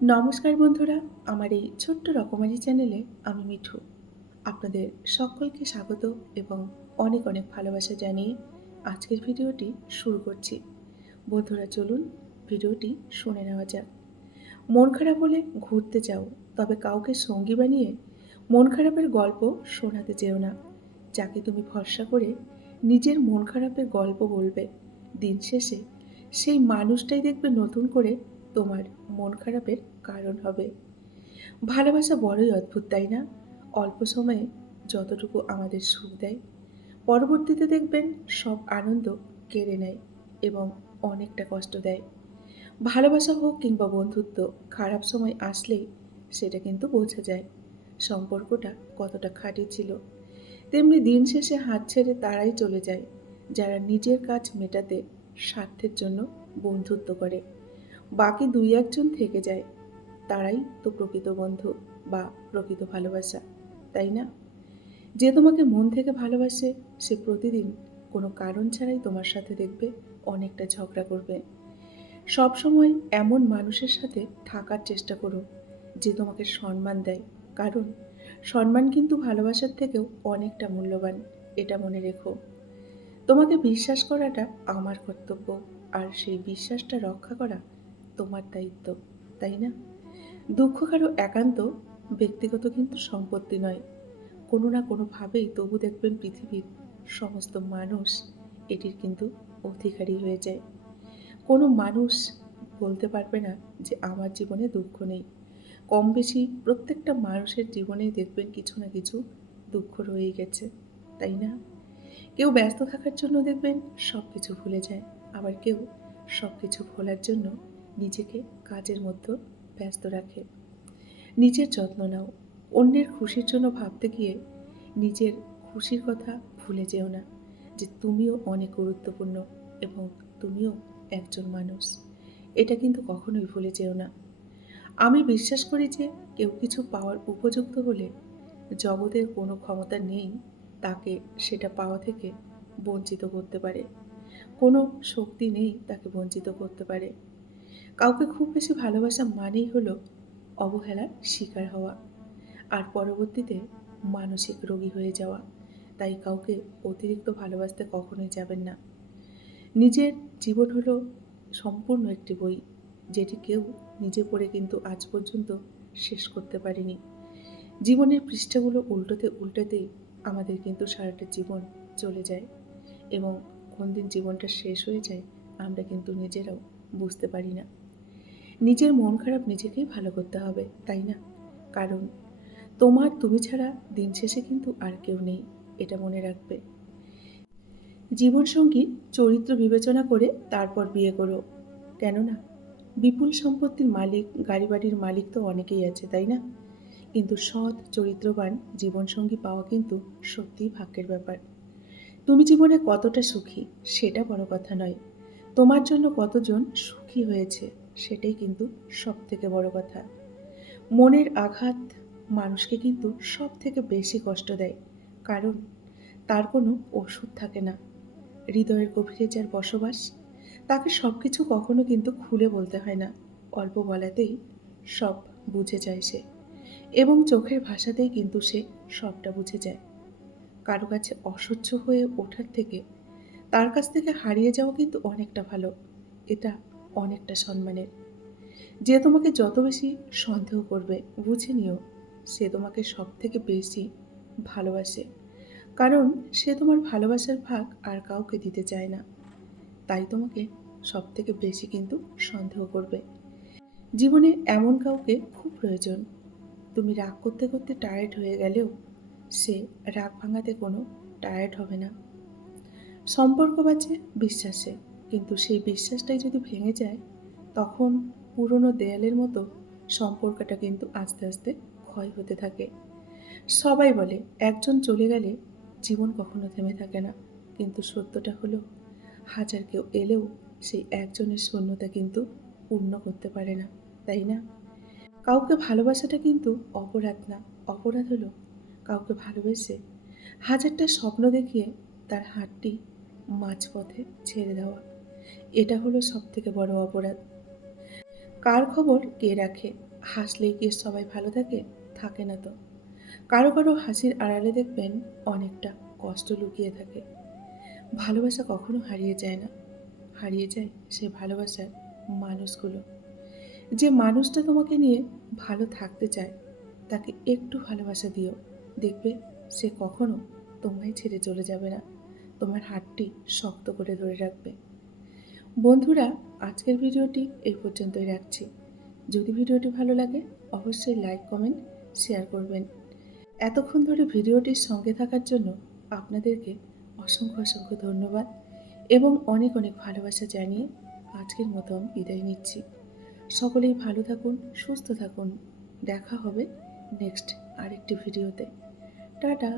নমস্কার বন্ধুরা, আমার এই ছোট্ট রকমারি চ্যানেলে আমি মিঠু। আপনাদের সকলকে স্বাগত এবং অনেক অনেক ভালোবাসা জানিয়ে আজকের ভিডিওটি শুরু করছি। বন্ধুরা চলুন ভিডিওটি শুনে নেওয়া যাক। মন খারাপ হলে ঘুরতে যাও, তবে কাউকে সঙ্গী বানিয়ে মন খারাপের গল্প শোনাতে যেও না। যাকে তুমি ভরসা করে নিজের মন খারাপের গল্প বলবে, দিন শেষে সেই মানুষটাই দেখবে নতুন করে তোমার মন খারাপের কারণ হবে। ভালোবাসা বড়ই অদ্ভুত, তাই না? অল্প সময়ে যতটুকু আমাদের সুখ দেয়, পরবর্তীতে দেখবেন সব আনন্দ কেড়ে নেয় এবং অনেকটা কষ্ট দেয়। ভালোবাসা হোক কিংবা বন্ধুত্ব, খারাপ সময় আসলেই সেটা কিন্তু বোঝা যায় সম্পর্কটা কতটা খাঁটি ছিল। তেমনি দিন শেষে হাত ছেড়ে তারাই চলে যায় যারা নিজের কাজ মেটাতে স্বার্থের জন্য বন্ধুত্ব করে। বাকি দুই একজন থেকে যায়, তারাই তো প্রকৃত বন্ধু বা প্রকৃত ভালোবাসা, তাই না? যে তোমাকে মন থেকে ভালোবাসে সে প্রতিদিন কোনো কারণ ছাড়াই তোমার সাথে দেখবে অনেকটা ঝগড়া করবে। সবসময় এমন মানুষের সাথে থাকার চেষ্টা করো যে তোমাকে সম্মান দেয়, কারণ সম্মান কিন্তু ভালোবাসার থেকেও অনেকটা মূল্যবান। এটা মনে রেখো। তোমাকে বিশ্বাস করাটা আমার কর্তব্য, আর সেই বিশ্বাসটা রক্ষা করা তোমার দায়িত্ব, তাই না? দুঃখ কারো একান্ত ব্যক্তিগত কিন্তু সম্পত্তি নয়। কোনো না কোনোভাবেই তবু দেখবেন পৃথিবীর সমস্ত মানুষ এটির কিন্তু অধিকারী হয়ে যায়। কোনো মানুষ বলতে পারবে না যে আমার জীবনে দুঃখ নেই। কম বেশি প্রত্যেকটা মানুষের জীবনেই দেখবেন কিছু না কিছু দুঃখ রয়েই গেছে, তাই না? কেউ ব্যস্ত থাকার জন্য দেখবেন সব কিছু ভুলে যায়, আবার কেউ সব কিছু ভোলার জন্য নিজেকে কাজের মধ্যে ব্যস্ত রাখে। নিজের যত্ন নাও। অন্যের খুশির জন্য ভাবতে গিয়ে নিজের খুশির কথা ভুলে যেও না যে তুমিও অনেক গুরুত্বপূর্ণ এবং তুমিও একজন মানুষ। এটা কিন্তু কখনোই ভুলে যেও না। আমি বিশ্বাস করি যে কেউ কিছু পাওয়ার উপযুক্ত হলে জগতের কোনো ক্ষমতা নেই তাকে সেটা পাওয়া থেকে বঞ্চিত করতে পারে। কোনো শক্তি নেই তাকে বঞ্চিত করতে পারে। কাউকে খুব বেশি ভালোবাসা মানেই হলো অবহেলার শিকার হওয়া, আর পরবর্তীতে মানসিক রোগী হয়ে যাওয়া। তাই কাউকে অতিরিক্ত ভালোবাসতে কখনোই যাবেন না। নিজের জীবন হলো সম্পূর্ণ একটি বই, যেটি কেউ নিজে পড়ে কিন্তু আজ পর্যন্ত শেষ করতে পারেনি। জীবনের পৃষ্ঠাগুলো উল্টোতে উল্টোতেই আমাদের কিন্তু সারাটা জীবন চলে যায় এবং কোন দিন জীবনটা শেষ হয়ে যায় আমরা কিন্তু নিজেরাও বুঝতে পারি না। নিজের মন খারাপ নিজেকেই ভালো করতে হবে, তাই না? কারণ তুমি ছাড়া দিন শেষে কিন্তু আর কেউ নেই, এটা মনে রাখবে। জীবনসঙ্গী চরিত্র বিবেচনা করে তারপর বিয়ে করো। কেননা বিপুল সম্পত্তির মালিক, গাড়ি বাড়ির মালিক তো অনেকেই আছে, তাই না? কিন্তু সৎ চরিত্রবান জীবনসঙ্গী পাওয়া কিন্তু সত্যিই ভাগ্যের ব্যাপার। তুমি জীবনে কতটা সুখী সেটা বড় কথা নয়, তোমার জন্য কতজন সুখী হয়েছে সেটাই কিন্তু সবথেকে বড় কথা। মনের আঘাত মানুষকে কিন্তু সবথেকে বেশি কষ্ট দেয়, কারণ তার কোনো ওষুধ থাকে না। হৃদয়ের গভীরে যার বসবাস, তাকে সবকিছু কখনো কিন্তু খুলে বলতে হয় না। অল্প বলাতেই সব বুঝে যায় সে, এবং চোখের ভাষাতেই কিন্তু সে সবটা বুঝে যায়। কারো কাছে অসহ্য হয়ে ওঠার থেকে তার কাছ থেকে হারিয়ে যাওয়া কিন্তু অনেকটা ভালো। এটা অনেকটা সম্মানের। যে তোমাকে যত বেশি সন্দেহ করবে, বুঝে নিও সে তোমাকে সবথেকে বেশি ভালোবাসে। কারণ সে তোমার ভালোবাসার ভাগ আর কাউকে দিতে চায় না। তাই তোমাকে সবথেকে বেশি কিন্তু সন্দেহ করবে। জীবনে এমন কাউকে খুব প্রয়োজন, তুমি রাগ করতে করতে টায়ার্ড হয়ে গেলেও সে রাগ ভাঙাতে কোনো টায়ার্ড হবে না। সম্পর্ক বাঁচে বিশ্বাসে, কিন্তু সেই বিশ্বাসটাই যদি ভেঙে যায় তখন পুরনো দেয়ালের মতো সম্পর্কটা কিন্তু আস্তে আস্তে ক্ষয় হতে থাকে। সবাই বলে একজন চলে গেলে জীবন কখনো থেমে থাকে না, কিন্তু সত্যটা হলো হাজার কেউ এলেও সেই একজনের শূন্যতা কিন্তু পূর্ণ করতে পারে না, তাই না? কাউকে ভালোবাসাটা কিন্তু অপরাধ না। অপরাধ হলো কাউকে ভালোবেসে হাজারটা স্বপ্ন দেখিয়ে তার হাতটি মাঝপথে ছেড়ে দেওয়া। এটা হলো সবথেকে বড় অপরাধ। কার খবর কে রাখে? হাসলেই কি সবাই ভালো থাকে? থাকে না তো। কারো কারো হাসির আড়ালে দেখবেন অনেকটা কষ্ট লুকিয়ে থাকে। ভালোবাসা কখনো হারিয়ে যায় না, হারিয়ে যায় সে ভালোবাসার মানুষগুলো। যে মানুষটা তোমাকে নিয়ে ভালো থাকতে চায় তাকে একটু ভালোবাসা দিও, দেখবে সে কখনো তোমায় ছেড়ে চলে যাবে না, তোমার হাতটি শক্ত করে ধরে রাখবে। বন্ধুরা, আজকের ভিডিওটি এই পর্যন্তই রাখছি। যদি ভিডিওটি ভালো লাগে অবশ্যই লাইক, কমেন্ট, শেয়ার করবেন। এতক্ষণ ধরে ভিডিওটির সঙ্গে থাকার জন্য আপনাদেরকে অসংখ্য অসংখ্য ধন্যবাদ এবং অনেক অনেক ভালোবাসা জানিয়ে আজকের মতন বিদায় নিচ্ছি। সকলেই ভালো থাকুন, সুস্থ থাকুন। দেখা হবে নেক্সট আরেকটি ভিডিওতে। টাটা।